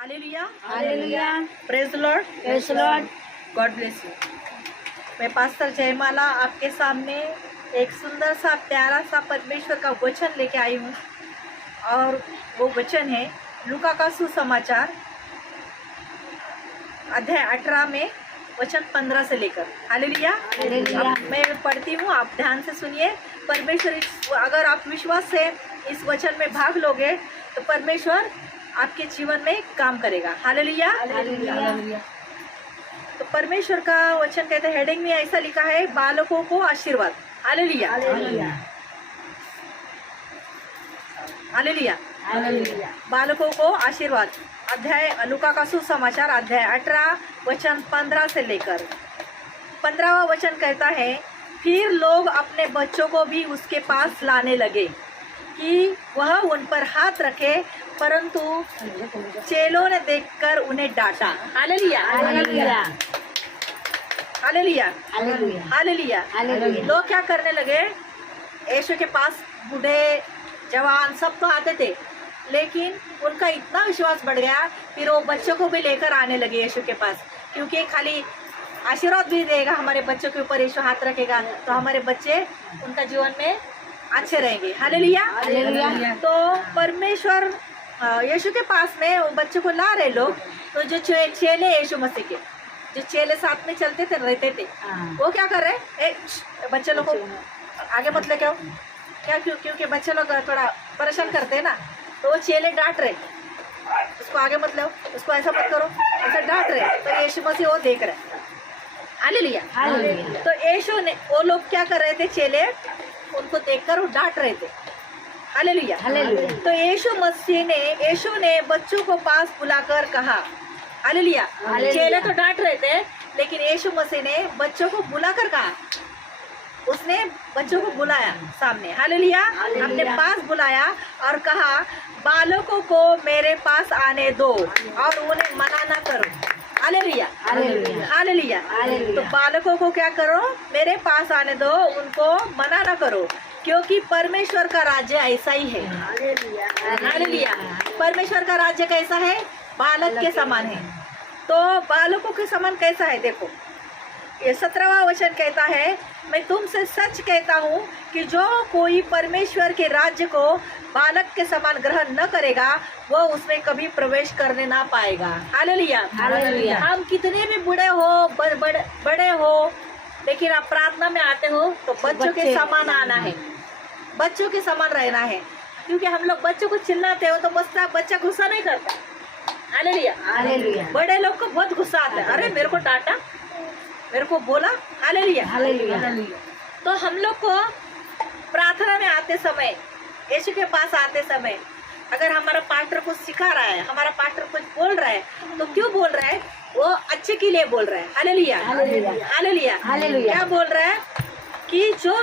Hallelujah, hallelujah, praise Lord, praise Lord. God bless you. मैं pastor जयमाला आपके सामने एक सुंदर सा प्यारा सा परमेश्वर का वचन लेके आई हूँ और वो वचन है लूका का सुसमाचार अध्याय 18 में वचन 15 से लेकर। हालेलुया। हालेलुया। मैं पढ़ती हूँ, आप ध्यान से सुनिए। परमेश्वर अगर आप विश्वास से इस वचन में भाग लोगे तो परमेश्वर आपके जीवन में काम करेगा। हालेलुया। हालेलुया। तो परमेश्वर का वचन कहते हैं, हेडिंग में ऐसा लिखा है, बालकों को आशीर्वाद। Hallelujah, hallelujah. हालेलुया। हालेलुया। बालकों को आशीर्वाद। अध्याय लूका का सुसमाचार अध्याय 18 वचन 15 से लेकर 15वां वचन कहता है, फिर लोग अपने बच्चों को भी उसके पास लाने लगे कि वह उन पर हाथ रखे, परंतु चेलों ने देखकर उन्हें डांटा। Hallelujah, hallelujah. Hallelujah, hallelujah. Hallelujah. Hallelujah. लोग क्या करने लगे, यीशु के पास बूढ़े जवान सब तो आते थे, लेकिन उनका इतना विश्वास बढ़ गया, फिर वो बच्चों को भी लेकर आने लगे यीशु के पास, क्योंकि खाली आशीर्वाद भी देगा हमारे बच्चों के ऊपर, यीशु हाथ रखेगा तो हमारे बच्चे उनका जीवन में अच्छे रहेंगे। हालेलुया। हालेलुया। तो परमेश्वर यीशु के पास में वो बच्चों को ला रहे लोग, तो जो चेले यीशु मसीह के जो चेले साथ में चलते थे, रहते थे, वो क्या कर रहे, बच्चे लोग को आगे मत लेके आओ, क्या क्योंकि बच्चे लोग थोड़ा परेशान करते हैं ना, तो वो चेले डांट रहे, उसको आगे मत लो, उसको ऐसा मत करो, ऐसा डांट रहे, तो यीशु मसीह वो देख रहे। हालेलुया। हालेलुया। तो यीशु ने, वो लोग क्या कर रहे थे, चेले उनको देखकर वो डांट रहे थे। हालेलुया। हालेलुया। तो यीशु ने बच्चों को पास बुलाकर कहा। हालेलुया। हालेलुया। चेले तो डांट रहे थे, लेकिन यीशु मसीह ने बच्चों को बुलाकर कहा, उसने बच्चों को बुलाया सामने। हालेलुया। हालेलुया। अपने पास बुलाया और कहा, बालकों को मेरे पास आने दो और उन्हें मना ना करो। हालेलुया। हालेलुया। हालेलुया। हालेलुया। तो बालकों को क्या करो, मेरे पास आने दो, उनको मना ना करो, क्योंकि परमेश्वर का राज्य ऐसा ही है। हालेलुया। परमेश्वर का राज्य कैसा है, बालक के समान है। तो बालकों के समान कैसा है, देखो ये 17वां वचन कहता है, मैं तुमसे सच कहता हूँ कि जो कोई परमेश्वर के राज्य को बालक के समान ग्रहण न करेगा, वो उसमें कभी प्रवेश करने ना पाएगा। हालेलुया। हालेलुया। हम कितने भी बूढ़े हो, बड़े हो, लेकिन आप प्रार्थना में आते हो तो बच्चों के समान आना है, बच्चों के समान रहना है, क्योंकि हम लोग बच्चों को चिल्लाते हो तो बच्चा गुस्सा नहीं करता। हालेलुया। हालेलुया। बड़े लोग को बहुत गुस्सा आता है, अरे मेरे को डांटा, मेरे को बोला। हालेलुया। हालेलुया। तो हम लोग को प्रार्थना में आते समय, यीशु के पास आते समय, अगर हमारा पास्टर कुछ सिखा रहा है, हमारा पास्टर कुछ बोल रहा है, तो क्यों बोल रहा है, वो अच्छे के लिए बोल रहा है। हालेलुया। हालेलुया। हालेलुया। हालेलुया। क्या बोल रहा है कि जो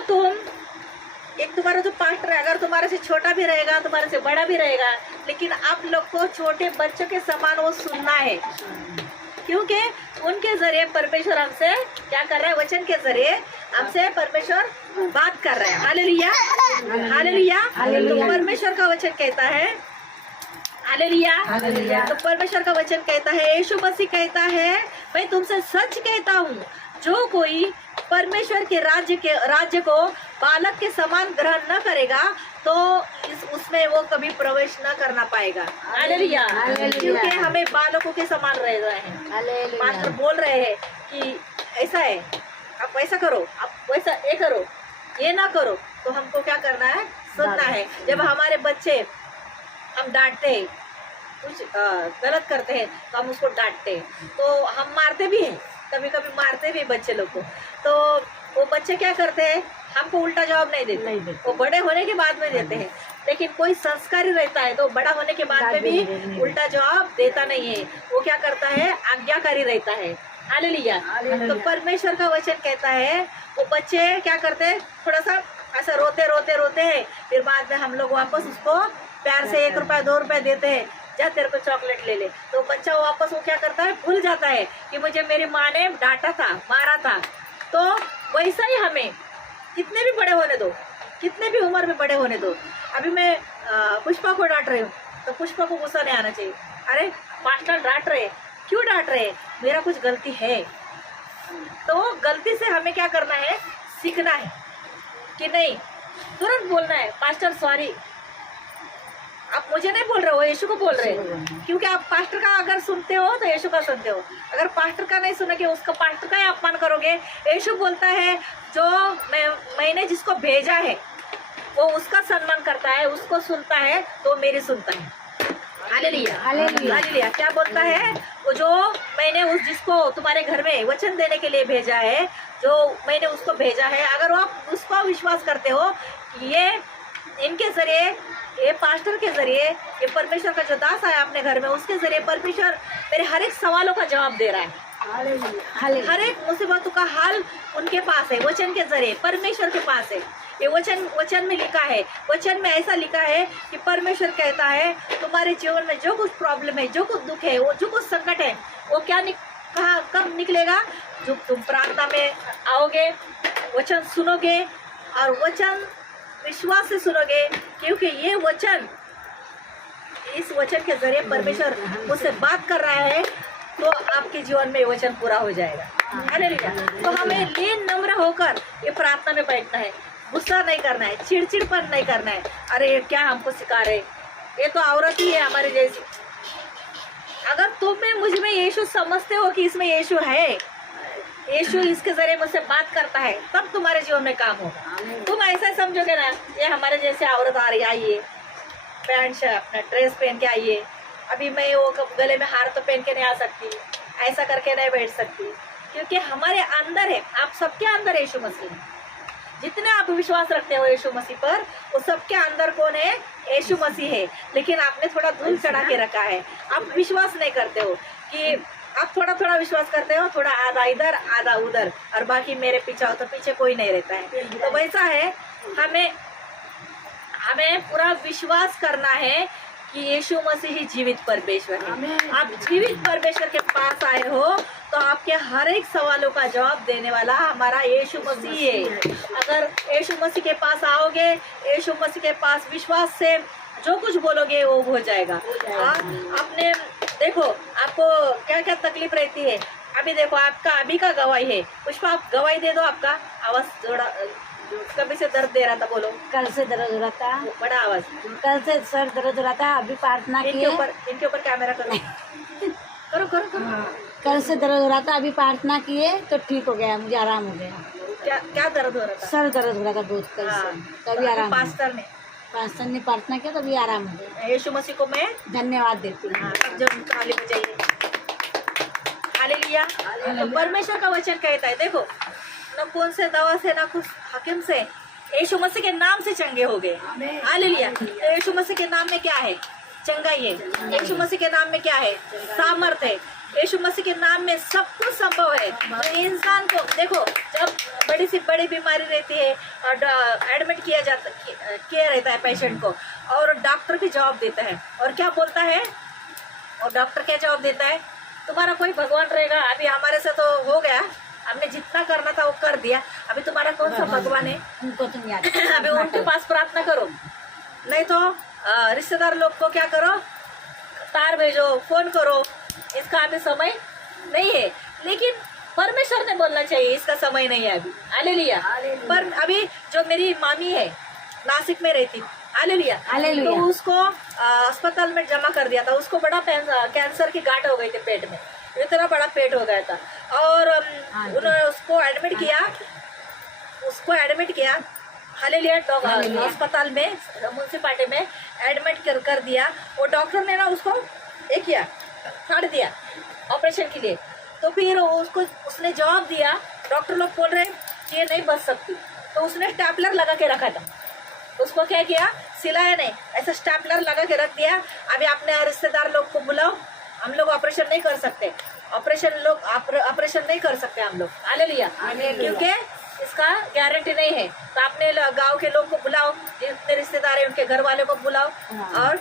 तुम्हारा जो पास्टर है, अगर तुम्हारे से छोटा भी रहेगा, तुम्हारे से बड़ा भी रहेगा, लेकिन आप लोग को छोटे बच्चों के समान वो सुनना है, क्योंकि उनके जरिए परमेश्वर हमसे क्या कर रहा है, वचन के जरिए हमसे परमेश्वर बात कर रहा है। हालेलुया। हालेलुया। तो परमेश्वर का वचन कहता है, हालेलुया। हालेलुया। तो परमेश्वर का वचन कहता है, यीशु मसीह कहता है, मैं तुमसे सच कहता हूँ, जो कोई परमेश्वर के राज्य को बालक के समान ग्रहण न करेगा, तो उसमें वो कभी प्रवेश न करना पाएगा। हालेलुया। क्योंकि हमें बालकों के समान रह रहे हैं। मास्टर बोल रहे हैं कि ऐसा है, आप वैसा करो, आप वैसा ये करो, ये ना करो, तो हमको क्या करना है, सुनना है। जब हमारे बच्चे हम डांटते हैं, कुछ गलत करते हैं, तो हम उसको डांटते हैं, तो हम मारते भी हैं, कभी कभी मारते भी बच्चे लोग को, तो वो बच्चे क्या करते हैं, हमको उल्टा जवाब नहीं देते, वो बड़े होने के बाद में देते हैं। लेकिन कोई संस्कारी रहता है तो बड़ा होने के बाद में भी उल्टा जवाब देता नहीं है, वो क्या करता है, आज्ञाकारी रहता है। हालेलुया। तो परमेश्वर का वचन कहता है, वो बच्चे क्या करते हैं, थोड़ा सा ऐसा रोते हैं, फिर बाद में हम लोग वापस उसको प्यार से 1 रुपया 2 रुपया देते हैं, जा तेरे को चॉकलेट ले ले, तो बच्चा वापस वो क्या करता है, भूल जाता है कि मुझे मेरी माँ ने डांटा था, मारा था। तो वैसा ही हमें कितने भी बड़े होने दो, कितने भी उम्र में बड़े होने दो। अभी मैं पुष्पा को डांट रही हूँ, तो पुष्पा को गुस्सा नहीं आना चाहिए, अरे पास्टर डांट रहे, क्यों डांट रहे? मेरा कुछ गलती है, तो गलती से हमें क्या करना है, सीखना है कि नहीं, तुरंत बोलना है पास्टर सॉरी। आप मुझे नहीं बोल रहे हो, यीशु को बोल रहे हो, क्योंकि आप पास्टर का अगर सुनते हो तो यीशु का सुनते हो। अगर पास्टर का नहीं सुनोगे, उसका पास्टर का ही अपमान करोगे। यीशु बोलता है जो मैंने जिसको भेजा है वो उसका सम्मान करता है, उसको सुनता है तो मेरी सुनता है। Hallelujah hallelujah. क्या बोलता है? वो जो मैंने उस जिसको तुम्हारे घर में वचन देने के लिए भेजा है, जो मैंने उसको भेजा है, अगर आप उसको विश्वास करते हो, ये इनके जरिए, ये पास्टर के जरिए, ये परमेश्वर का जो दास आया अपने घर में, उसके जरिए परमेश्वर मेरे हर एक सवालों का जवाब दे रहा है। हर एक मुसीबतों का हल उनके पास है, वचन के जरिए, परमेश्वर के पास है। ये वचन में लिखा है, वचन में ऐसा लिखा है कि परमेश्वर कहता है तुम्हारे जीवन में जो कुछ प्रॉब्लम है, जो कुछ दुख है, वो जो कुछ संकट है, वो क्या कहाँ कब निकलेगा? जब तुम प्रार्थना में आओगे, वचन सुनोगे और वचन विश्वास से सुनोगे, क्योंकि ये वचन, इस वचन के जरिए परमेश्वर मुझसे बात कर रहा है, तो आपके जीवन में ये वचन पूरा हो जाएगा। हालेलुया। तो हमें लीन नम्र होकर ये प्रार्थना में बैठना है, गुस्सा नहीं करना है, चिड़चिड़पन नहीं करना है। अरे ये क्या हमको सिखा रहे, ये तो औरत ही है हमारे जैसी। अगर तुम में मुझ में यीशु समझते हो कि इसमें यीशु है, यीशु इसके जरिए मुझसे बात करता है, तब तुम्हारे जीवन में काम होगा। तुम ऐसा समझोगे ना, ये हमारे जैसे औरत आ रही, आइए पैंट शर्ट अपना ड्रेस पहन के आइए, अभी मैं वो गले में हार तो पहन के नहीं आ सकती, ऐसा करके नहीं बैठ सकती, क्योंकि हमारे अंदर है, आप सबके अंदर यीशु मसीह है। जितने आप विश्वास रखते हो यीशु मसीह पर, वो सबके अंदर कौन है? यीशु मसीह है। लेकिन आपने थोड़ा धूल चढ़ा के रखा है, आप विश्वास नहीं करते हो, कि आप थोड़ा थोड़ा विश्वास करते हो, थोड़ा आधा इधर आधा उधर, और बाकी मेरे पीछे हो तो पीछे कोई नहीं रहता है। तो वैसा है, हमें पूरा विश्वास करना है कि यीशु मसीह ही जीवित परमेश्वर है। आप जीवित परमेश्वर के पास आए हो तो आपके हर एक सवालों का जवाब देने वाला हमारा यीशु मसीह है। अगर यीशु मसीह के पास आओगे, यीशु मसीह के पास विश्वास से जो कुछ बोलोगे वो हो जाएगा। आपने देखो, आपको क्या क्या तकलीफ रहती है, अभी देखो आपका अभी का गवाही है, पुष्पा आप गवाही दे दो। आपका आवाज थोड़ा कभी से दर्द दे रहा था, बोलो। कल से दर्द हो रहा था, बड़ा आवाज। कल से सर दर्द हो रहा था, अभी प्रार्थना इनके किए। ऊपर कैमरा करो। करो करो करो। कल से दर्द हो रहा था, अभी प्रार्थना किए तो ठीक हो गया, मुझे आराम हो गया। क्या क्या दर्द हो रहा था? सर दर्द हो रहा था बहुत, कल से, तभी आराम हो गया। पास्टर ने प्रार्थना किया तभी आराम हो गया। यीशु मसीह को मैं धन्यवाद देती हूँ। सब जब ताली बजाइए। हालेलुया। तो परमेश्वर का वचन कहता है, देखो, न कौन से दवा से, न कुछ हकीम से, यीशु मसीह के नाम से चंगे हो गए। हालेलुया। तो यीशु मसीह के नाम में क्या है? चंगाई है। यीशु मसीह के नाम में क्या है? सामर्थ्य है। यीशु मसीह के नाम में सब कुछ संभव है। तो इंसान को देखो, जब बड़ी से बड़ी बीमारी रहती है और एडमिट किया रहता है पेशेंट को, और डॉक्टर भी जवाब देता है, और क्या बोलता है? और डॉक्टर क्या जवाब देता है? तुम्हारा कोई भगवान रहेगा, अभी हमारे से तो हो गया, हमने जितना करना था वो कर दिया, अभी तुम्हारा कौन सा भगवान है? उनको तुम याद अभी उनके पास प्रार्थना करो, नहीं तो रिश्तेदार लोग को क्या करो, तार भेजो, फोन करो। इसका अभी समय नहीं है, लेकिन परमेश्वर ने बोलना चाहिए इसका समय नहीं है अभी। हालेलुया। पर अभी जो मेरी मामी है, नासिक में रहती, हालेलुया, हालेलुया। तो उसको अस्पताल में जमा कर दिया था। उसको बड़ा कैंसर की गांठ हो गई थी पेट में, इतना बड़ा पेट हो गया था, और उन्होंने उसको एडमिट किया। हालेलुया। अस्पताल में, म्यूनसिपालिटी में एडमिट कर दिया। वो डॉक्टर ने ना उसको किया, काट दिया ऑपरेशन के लिए। तो फिर उसने जवाब दिया, डॉक्टर लोग बोल रहे कि ये नहीं बच सकती, तो उसने स्टैपलर लगा के रखा था। उसको क्या किया? सिलाया नहीं, ऐसा स्टैपलर लगा के रख दिया। अभी अपने रिश्तेदार लोग को बुलाओ, हम लोग ऑपरेशन नहीं कर सकते, ऑपरेशन नहीं कर सकते हम लोग। हालेलुया। क्योंकि इसका गारंटी नहीं है। तो अपने गांव के लोग को बुलाओ, जितने रिश्तेदार हैं उनके घर वाले को बुलाओ और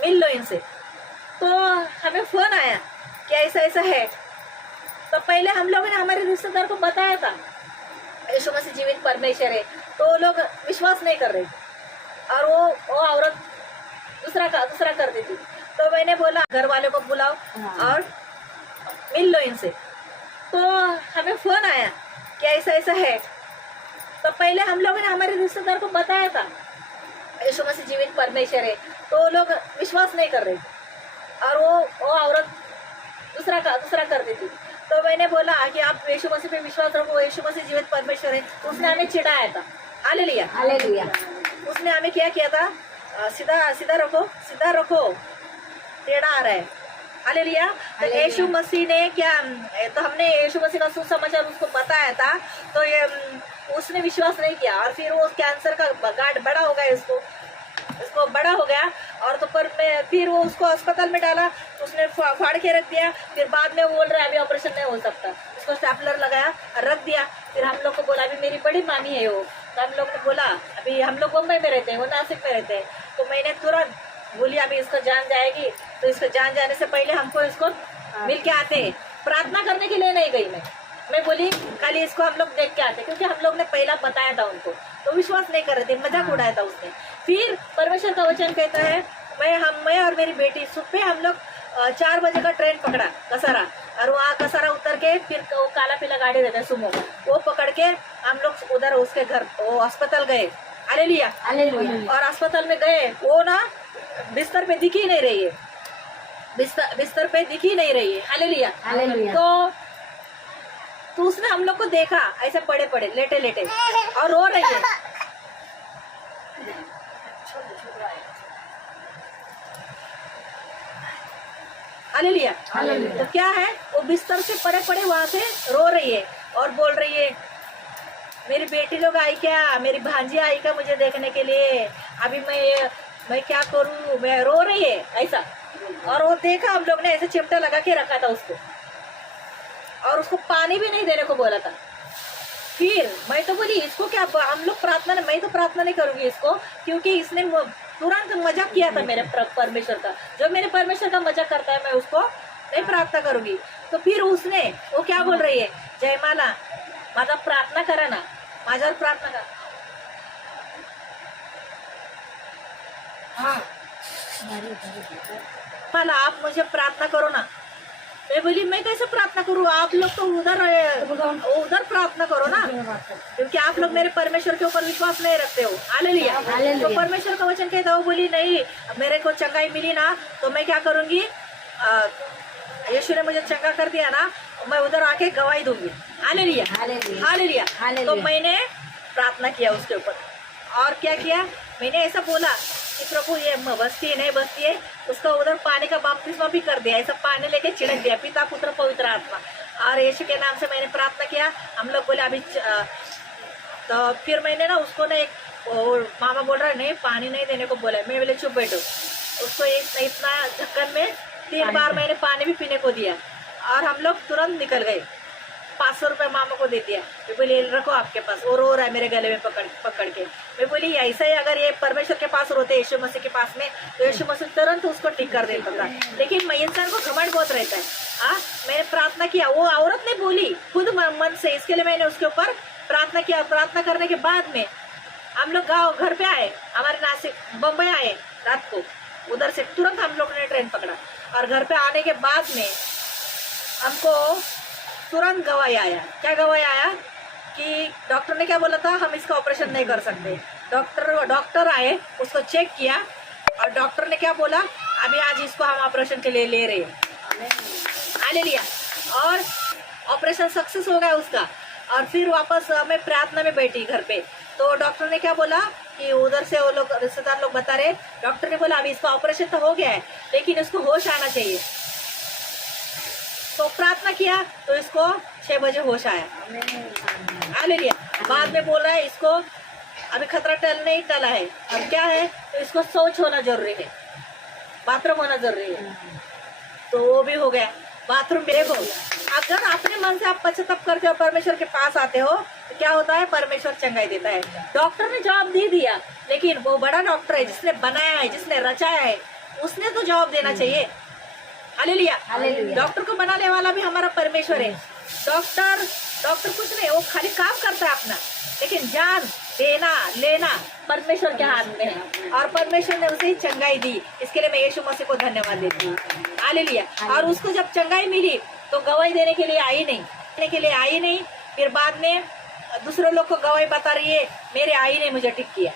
मिल लो इनसे। तो हमें फोन आया कि ऐसा ऐसा है। तो पहले हम लोगों ने हमारे रिश्तेदार को बताया था यीशु मसीह जीवित परमेश्वर है, तो वो लोग विश्वास नहीं कर रहे थे, और वो औरत दूसरा कर देती। तो मैंने बोला घर वाले को बुलाओ और मिल लो इनसे। तो हमें फोन आया कि ऐसा ऐसा है। तो पहले हम लोगों ने हमारे रिश्तेदार को बताया था यीशु मसीह जीवित परमेश्वर है, तो वो लोग विश्वास नहीं कर रहे और वो औरत दूसरा कर देती। तो मैंने बोला कि आप यीशु मसीह पे विश्वास रखो, यीशु मसीह जीवित परमेश्वर है। उसने हमें चिढ़ाया था। हालेलुया। उसने हमें क्या किया था, सीधा रखो, टेढ़ा आ रहा है। हालेलुया। तो यीशु मसीह ने क्या, तो हमने यीशु मसीह का सुसमाचार उसको बताया था, तो ये उसने विश्वास नहीं किया और फिर वो कैंसर का गांठ बड़ा हो गया, इसको बड़ा हो गया और तो फिर वो उसको अस्पताल में डाला, उसने फाड़ के रख दिया। फिर बाद में वो बोल रहा है अभी ऑपरेशन नहीं हो सकता, उसको स्टेपलर लगाया और रख दिया। फिर हम लोग को बोला अभी मेरी बड़ी मामी है वो, तो हम लोग ने बोला अभी हम लोग मुंबई में रहते हैं, वो नासिक में रहते हैं। तो मैंने तुरंत बोली अभी इसको जान जाएगी, तो इसको जान जाने से पहले हमको इसको मिल के आते हैं। प्रार्थना करने के लिए नहीं गई मैं बोली खाली इसको हम लोग देख के आते, क्योंकि हम लोग ने पहला बताया था उनको, तो विश्वास नहीं कर रहे थे, मजाक उड़ाया था उसने। फिर परमेश्वर का वचन कहता है मैं और मेरी बेटी सुबह हम लोग 4 बजे का ट्रेन पकड़ा कसारा, और वहाँ कसारा उतर के फिर वो काला पीला गाड़ी रहता है सुमो, वो पकड़ के हम लोग उधर उसके घर वो अस्पताल गए। हालेलुया। और अस्पताल में गए, वो ना बिस्तर पे दिख ही नहीं रही है, बिस्तर पे दिख ही नहीं रही है। हालेलुया। तो उसने हम लोग को देखा ऐसे पड़े लेटे और रो रही है। हालेलुया। तो क्या है, वो बिस्तर से पड़े वहां से रो रही है और बोल रही है मेरी बेटी लोग आई क्या, मेरी भांजी आई क्या मुझे देखने के लिए, अभी मैं क्या करूं, मैं रो रही है ऐसा। और वो देखा हम लोग ने, ऐसे चिमटा लगा के रखा था उसको और उसको पानी भी नहीं देने को बोला था। फिर मैं तो बोली इसको क्या, हम लोग मैं तो प्रार्थना नहीं करूंगी इसको, क्योंकि इसने तुरंत मजाक किया था मेरे परमेश्वर का। जो मेरे परमेश्वर का मजाक करता है मैं उसको नहीं प्रार्थना करूंगी। तो फिर उसने वो क्या बोल रही है, जयमाला माझा प्रार्थना करा ना, माझ्यावर प्रार्थना कर। हाँ माला आप मुझे प्रार्थना करो ना। मैं बोली मैं कैसे प्रार्थना करूँ, आप लोग तो उधर प्रार्थना करो ना, क्योंकि आप लोग मेरे परमेश्वर के ऊपर विश्वास नहीं रखते हो। हालेलुया। तो परमेश्वर का वचन कहता हो, बोली नहीं मेरे को चंगाई मिली ना तो मैं क्या करूंगी, यीशु ने मुझे चंगा कर दिया ना, मैं उधर आके गवाही दूंगी। हालेलुया। तो मैंने प्रार्थना किया उसके ऊपर और क्या किया, मैंने ऐसा बोला कि प्रभु ये बस्ती है नहीं बस्ती है, उसका उधर पानी का बपतिस्मा भी कर दिया, ऐसा पानी लेके छिड़क दिया, पिता पुत्र पवित्र आत्मा, और यीशु के नाम से मैंने प्रार्थना किया। हम लोग बोले अभी तो फिर मैंने ना उसको ना एक मामा बोल रहा है नहीं पानी नहीं देने को बोला, मैं बोले चुप बैठो, उसको इतना ढक्कन में 3 बार मैंने पानी भी पीने को दिया और हम लोग तुरंत निकल गए। 500 रुपये मामा को दे दिया। मैं बोली रखो आपके पास, वो रो रहा है मेरे गले में पकड़ के। मैं बोली ऐसा ही अगर ये परमेश्वर के पास रोते यीशु मसीह के पास में, तो यीशु मसीह तुरंत उसको ठीक कर देता था। लेकिन मैं इंसान को घमंड बहुत रहता है। मैंने प्रार्थना किया, वो औरत ने बोली खुद मन से, इसके लिए मैंने उसके ऊपर प्रार्थना किया। प्रार्थना करने के बाद में हम लोग घर पे आए, हमारे नासिक बम्बई आए रात को, उधर से तुरंत हम लोग ने ट्रेन पकड़ा और घर पे आने के बाद में हमको तुरंत गवाही आया। क्या गवाही आया कि डॉक्टर ने क्या बोला था, हम इसका ऑपरेशन नहीं कर सकते। डॉक्टर आए, उसको चेक किया और डॉक्टर ने क्या बोला, अभी आज इसको हम ऑपरेशन के लिए ले रहे हैं। हालेलुया। और ऑपरेशन सक्सेस हो गया उसका। और फिर वापस मैं प्रार्थना में बैठी घर पे, तो डॉक्टर ने क्या बोला कि उधर से वो लोग रिश्तेदार लोग बता रहे, डॉक्टर ने बोला अभी इसका ऑपरेशन तो हो गया है लेकिन इसको होश आना चाहिए। तो प्रार्थना किया तो इसको 6 बजे होश आया। हालेलुया। बाद में बोल रहा है इसको अभी खतरा टला है, अब क्या है तो इसको शौच होना जरूरी है, बाथरूम होना जरूरी है। तो वो भी हो गया। बाथरूम देखो, अगर अपने मन से आप पश्चाताप करते हो, परमेश्वर के पास आते हो, तो क्या होता है, परमेश्वर चंगाई देता है। डॉक्टर ने जवाब दे दिया, लेकिन वो बड़ा डॉक्टर है जिसने बनाया है, जिसने रचाया है, उसने तो जवाब देना चाहिए। हालेलुया। डॉक्टर को बनाने वाला भी हमारा परमेश्वर है। डॉक्टर कुछ नहीं, वो खाली काम करता है अपना, लेकिन जान देना लेना परमेश्वर के हाथ में है, और परमेश्वर ने उसे चंगाई दी। इसके लिए मैं यीशु मसीह को धन्यवाद देती हूँ। हालेलुया। और उसको जब चंगाई मिली तो गवाही देने के लिए आई नहीं, फिर बाद में दूसरे लोग को गवाही बता रही है, मेरे आई ने मुझे ठीक किया।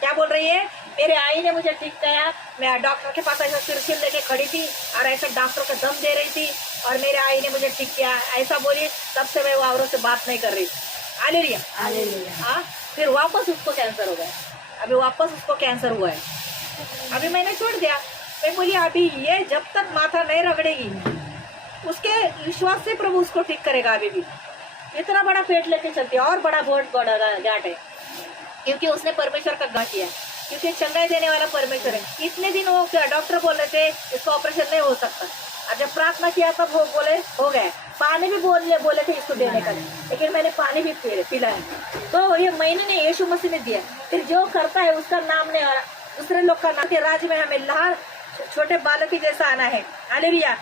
क्या बोल रही है? मेरे आई ने मुझे ठीक किया। मैं डॉक्टर के पास ऐसा सिर लेके खड़ी थी और ऐसा डॉक्टर को दम दे रही थी और मेरे आई ने मुझे ठीक किया, ऐसा बोली। तब से मैं औरों से बात नहीं कर रही। हालेलुया। हाँ, फिर वापस उसको कैंसर हो गया। अभी वापस उसको कैंसर हुआ है। अभी मैंने छोड़ दिया। मैं बोली अभी ये जब तक माथा नहीं रगड़ेगी, उसके विश्वास से प्रभु उसको ठीक करेगा। अभी भी इतना बड़ा पेट लेके चलती है और बड़ा गांठ है, क्योंकि उसने परमेश्वर का गांठ किया, क्योंकि चंगाई देने वाला परमेश्वर है। इतने दिन वो डॉक्टर बोल रहे थे इसका ऑपरेशन नहीं हो सकता, और जब प्रार्थना किया तब वो बोले हो गए। पानी भी बोले थे इसको देने का, लेकिन मैंने पानी भी पिला है। तो ये महीने ने यीशु मसीह ने दिया। फिर जो करता है उसका नाम ने दूसरे लोग का नाम के राज्य में हमें लहर छोटे बालक के जैसा आना है। हालेलुया।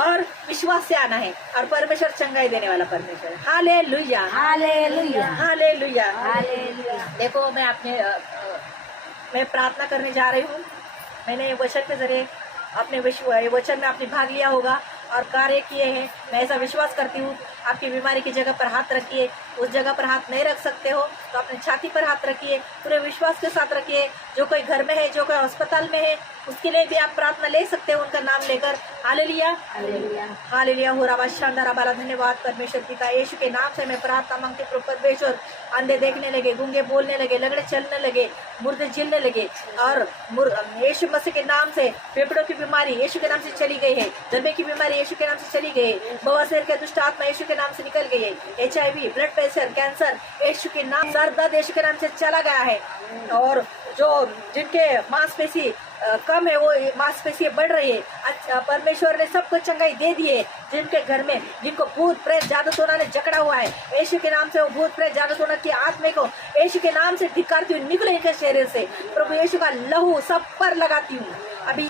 और विश्वास से आना है, और परमेश्वर चंगाई देने वाला परमेश्वर है। Hallelujah, hallelujah, hallelujah. हालेलुया। देखो मैं प्रार्थना करने जा रही हूँ। मैंने ये वचन के जरिए अपने वचन में आपने भाग लिया होगा और कार्य किए हैं। मैं ऐसा विश्वास करती हूँ। आपकी बीमारी की जगह पर हाथ रखिए। उस जगह पर हाथ नहीं रख सकते हो तो अपनी छाती पर हाथ रखिए, पूरे विश्वास के साथ रखिए। जो कोई घर में है, जो कोई अस्पताल में है, उसके लिए भी आप प्रार्थना ले सकते हो उनका नाम लेकर। Hallelujah, hallelujah. हो रहा शानदार बाला। धन्यवाद परमेश्वर पिता, यीशु के नाम से मैं प्रार्थना मांगती हूँ परमेश्वर। अंधे देखने लगे, गूंगे बोलने लगे, लंगड़े चलने लगे, मुर्दे जिलने लगे, और यीशु मसीह के नाम से फेफड़ों की बीमारी यीशु के नाम से चली गई है। दमे की बीमारी यीशु के नाम से चली गई है। बवासीर के दुष्ट आत्मा यीशु के नाम से निकल गई है। HIV, ब्लड प्रेशर, कैंसर यीशु के नाम, सर दर्द यीशु के नाम से चला गया है। और जिनके मांसपेशी कम है वो मांसपेशी बढ़ रही है। अच्छा, परमेश्वर ने सबको चंगाई दे दी है। जिनके घर में जिनको भूत प्रेत जादू टोना ने जकड़ा हुआ है, यीशु के नाम से वो भूत प्रेत जादू टोना की आत्मा को यीशु के नाम से धिक्कारती हूँ, निकले इनके शरीर से। प्रभु यीशु का लहू सब पर लगाती हूँ। अभी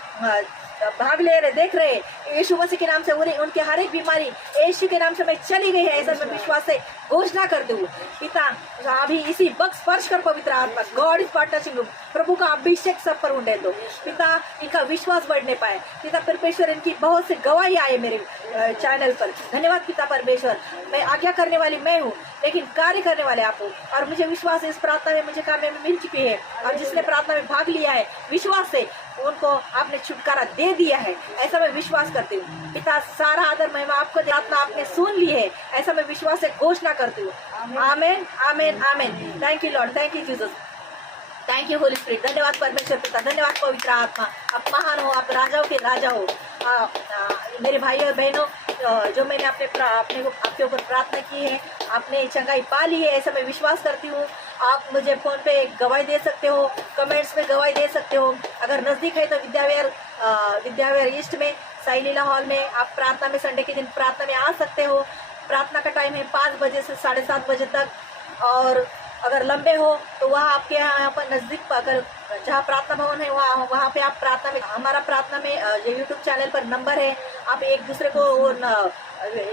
भाग ले रहे, देख रहे, यीशु मसीह के नाम से उनकी हर एक बीमारी यीशु के नाम से मैं चली गई है, ऐसा मैं विश्वास से घोषणा करती हूँ। पिता अभी इसी वक्त स्पर्श कर पवित्र आत्मा, गॉड इज पार्टनरशिप, प्रभु का अभिषेक सब पर उंडे दो। पिता इनका विश्वास बढ़ने पाए। पिता परमेश्वर इनकी बहुत सी गवाही आए मेरे चैनल पर। धन्यवाद पिता परमेश्वर। मैं आज्ञा करने वाली मैं हूँ, लेकिन कार्य करने वाले आप हो, और मुझे विश्वास है इस प्रार्थना में मुझे कामयाबी मिल चुकी है। और जिसने प्रार्थना में भाग लिया है विश्वास से, उनको आपने छुटकारा दे दिया है, ऐसा मैं विश्वास करती हूँ। पिता सारा आदर महिमा आपको, प्रार्थना आपने सुन ली है, ऐसा मैं विश्वास से घोषणा करती हूँ। Amen, amen, amen. Thank you Lord, thank you Jesus, thank you Holy Spirit. धन्यवाद परमेश्वर पिता, धन्यवाद पवित्र आत्मा। आप महान हो, आप राजाओं के राजा हो। मेरे भाइयों और बहनों, जो मैंने आपके ऊपर प्रार्थना की है, आपने चंगाई पा ली है, ऐसा मैं विश्वास करती हूँ। आप मुझे फोन पे गवाही दे सकते हो, कमेंट्स में गवाही दे सकते हो। अगर नज़दीक है तो विद्याविहार ईस्ट में साई लीला हॉल में आप प्रार्थना में संडे के दिन प्रार्थना में आ सकते हो। प्रार्थना का टाइम है 5 बजे से 7:30 बजे तक। और अगर लंबे हो तो वहाँ आपके यहाँ पर नज़दीक, अगर जहाँ प्रार्थना भवन है वहाँ पे आप प्रार्थना में, हमारा प्रार्थना में यूट्यूब चैनल पर नंबर है, आप एक दूसरे को वो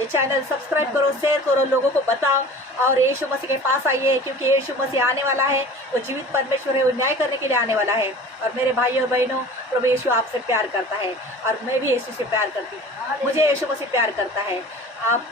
चैनल सब्सक्राइब करो, शेयर करो, लोगों को बताओ, और यीशु मसीह के पास आइए, क्योंकि यीशु मसीह आने वाला है। वो जीवित परमेश्वर है, वो न्याय करने के लिए आने वाला है। और मेरे भाइयों बहनों, प्रभु यीशु आपसे प्यार करता है, और मैं भी यीशु से प्यार करती हूँ। मुझे यीशु मसीह प्यार करता है। आप